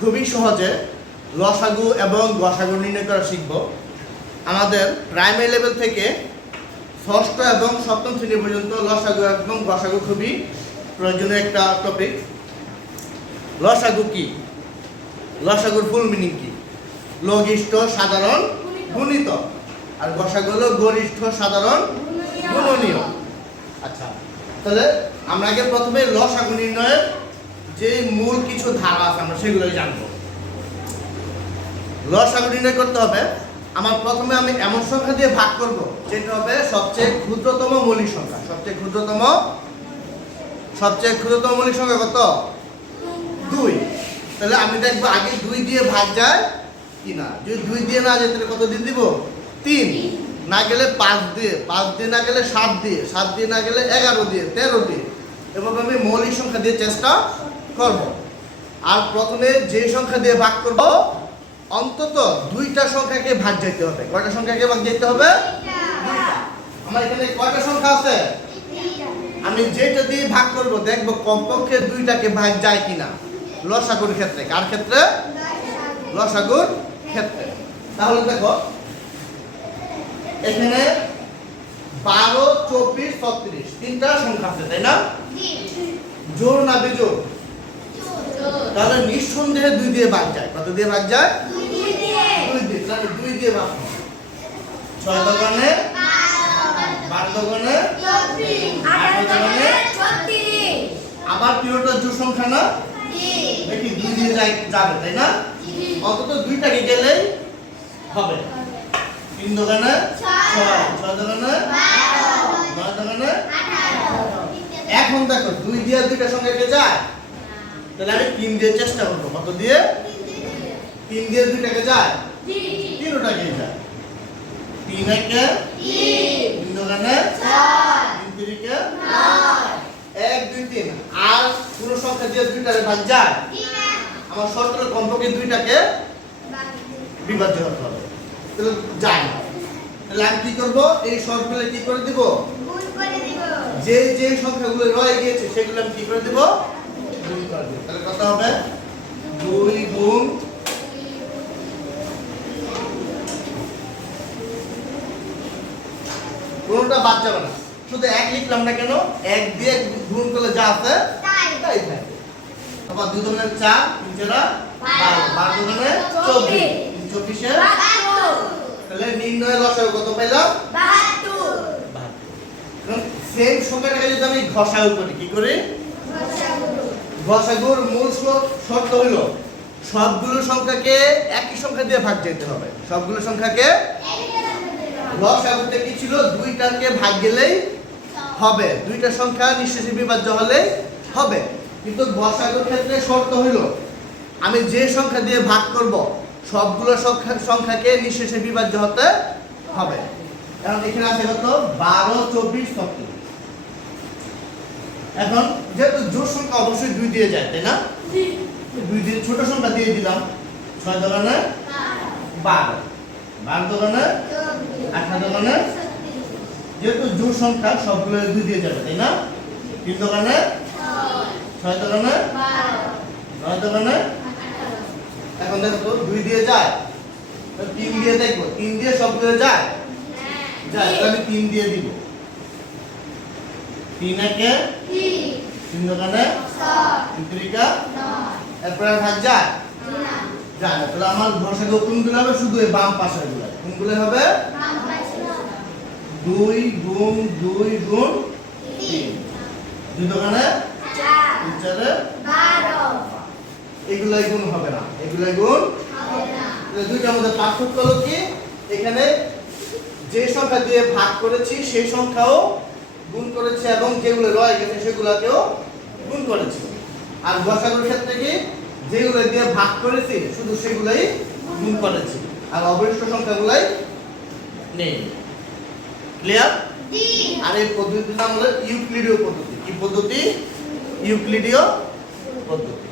খুবই সহজে লসাগু এবং গসাগু নির্ণয় করা শিখব। আমাদের প্রাইমারি লেভেল থেকে ষষ্ঠ এবং সপ্তম শ্রেণী পর্যন্ত লসাগু এবং গসাগু খুবই প্রয়োজনীয় একটা টপিক। লসাগু কি? লসাগুর ফুল মিনিং কি? লঘিষ্ঠ সাধারণ গুণিত, আর গসাগু হলো গরিষ্ঠ সাধারণ গুণনীয়। আচ্ছা, তাহলে আমরা আগে প্রথমে লসাগু নির্ণয়ের যে মূল কিছু ধারা আছে আমরা সেগুলোই জানবো। লসাগু নির্ণয় করতে হবে, আমার প্রথমে আমি এমন সংখ্যা দিয়ে ভাগ করব যেটা হবে সবচেয়ে ক্ষুদ্রতম মৌলিক সংখ্যা। সবচেয়ে ক্ষুদ্রতম মৌলিক সংখ্যা কত? 2। তাহলে আমি দেখবো আগে 2 দিয়ে ভাগ যায় কিনা। যদি 2 দিয়ে না যায় তাহলে কত দিয়ে দিব? 3। না গেলে 5 দিয়ে, 5 দিয়ে না গেলে 7 দিয়ে, 7 দিয়ে না গেলে 11 দিয়ে, 13 দিয়ে, এবং আমি মৌলিক সংখ্যা দিয়ে চেষ্টা করব। আর প্রথমে যে সংখ্যা দিয়ে ভাগ করব অন্তত 2টা সংখ্যাকে ভাগ যেতে হবে। কয়টা সংখ্যাকে ভাগ যেতে হবে? 2টা। আমার এখানে কয়টা সংখ্যা আছে? আমি যেটা দিয়ে ভাগ করব দেখব কমপক্ষে 2টাকে ভাগ যায় কিনা। লসাগুর ক্ষেত্রে। কার ক্ষেত্রে? লসাগুর ক্ষেত্রে। তাহলে দেখো এখানে 12, 24, 36 তিনটা সংখ্যা আছে, তাই না? জোড় না বিজোড়? তাহলে নিঃসন্দেহে 2 দিয়ে ভাগ যায়। কত দিয়ে ভাগ যায়? 2 দিয়ে। তাহলে 2 দিয়ে ভাগ হবে। 6 দোকানে 12 দোকানে 8 দোকানে 36। আবার পিওরটা জোড় সংখ্যা না? দেখি 2 দিয়ে যাবে, তাই না? অন্তত 2টাকে গেলেই হবে। 3 দোকানে 6, 6 দোকানে 12, 9 দোকানে 18। এখন দেখো 2 দিয়ে 2টা সংখ্যাকে যায়, তাহলে আমি 3 দিয়ে চেষ্টা করব। কত দিয়ে? 3 দিয়ে 2টাকে যায়? 3টাকে যায়। 3 একে 3 দোকানে 6, 3 তিরিকে 9, 1 2 3। আর পুরো সংখ্যা দিয়ে 2টারে ভাগ যায়? আমার শর্তের কমপক্ষে 2টাকে বিভাজ্য হতে হবে। তাহলে যায় না। তাহলে আমি কি করব? এই শর্তগুলো কি করে দিব? গুণ করে দিব। যে সংখ্যাগুলো রয়ে গিয়েছে সেগুলো আমি কি করে দিব? গুণ করে দিব। তাহলে কত হবে? 2 গুণ কোনটা বাদ যাবে না, শুধু 1 লিখলাম না কেন? 1 দিয়ে গুণ করলে যা আছে তাই থাকবে। আবার 2 দুগুণে 4, 3 চারা 12, 12 দুগুণে 24, 24 এ 72। তাহলে নির্ণয় লসাগু কত পাইলাম? 72। সেম সংখ্যাটাকে যদি আমি ঘষাগু করি, কি করি? ঘষাগুর মূল শর্ত হলো সবগুলো সংখ্যাকে একই সংখ্যা দিয়ে ভাগ যেতে হবে। সবগুলো সংখ্যাকে লসাগুতে কি ছিল? 2টাকে ভাগ গেলেই হবে। 2টা সংখ্যা নিঃশেষে বিভাজ্য হলেই হবে। কিন্তু গসাগুর ক্ষেত্রে শর্ত হলো আমি যে সংখ্যা দিয়ে ভাগ করব সবগুলো সংখ্যাকে নিঃশেষে বিভাজ্য হতে হবে। কারণ এখানে আছে কত? 12, 24, 36। এখন যেহেতু জোড় সংখ্যা অবশ্যই 2 দিয়ে যায়, তাই না? 2 দিয়ে ছোট সংখ্যা দিয়ে দিলাম। 6 দোকানে 12, 12 দোকানে 8 দোকানে, যেহেতু জোড় সংখ্যা সবগুলো 2 দিয়ে যাবে, তাই না? 3 দোকানে 6 দোকানে 9 দোকানে। এখন দেখো তো 2 দিয়ে যায়, 3 দিয়ে দেখবো। 3 দিয়ে সবগুলো যায়? যায়। তাহলে আমি 3 দিয়ে দিব। 3 একে 3 দোকানে 6, 3 তিরিকা 9। এরপর ভাগ যায়? যায় না। তাহলে আমার ঘষাগু কোনগুলো হবে? শুধু এই বাম পাশের গুলো। কোনগুলো হবে? বাম পাশের। 2 গুণ 2 গুণ 3, 2 দোকানে 4, 3 চারে 12। এগুলাই গুণ হবে না, এগুলাই গুণ হবে না। তাহলে দুইটার মধ্যে পার্থক্য হলো কি? এখানে যে সংখ্যা দিয়ে ভাগ করেছি সেই সংখ্যাও গুণ করেছি এবং যেগুলো রয়ে গেছে সেগুলোকেও গুণ করেছি। আর গসাগুর ক্ষেত্রে কি? যেগুলো দিয়ে ভাগ করেছি শুধু সেগুলাই গুণ করেছি, আর অবশিষ্ট সংখ্যাগুলাই নেই। ক্লিয়ার? আর এই পদ্ধতির নাম হলো ইউক্লিডীয় পদ্ধতি। কি পদ্ধতি? ইউক্লিডীয় পদ্ধতি।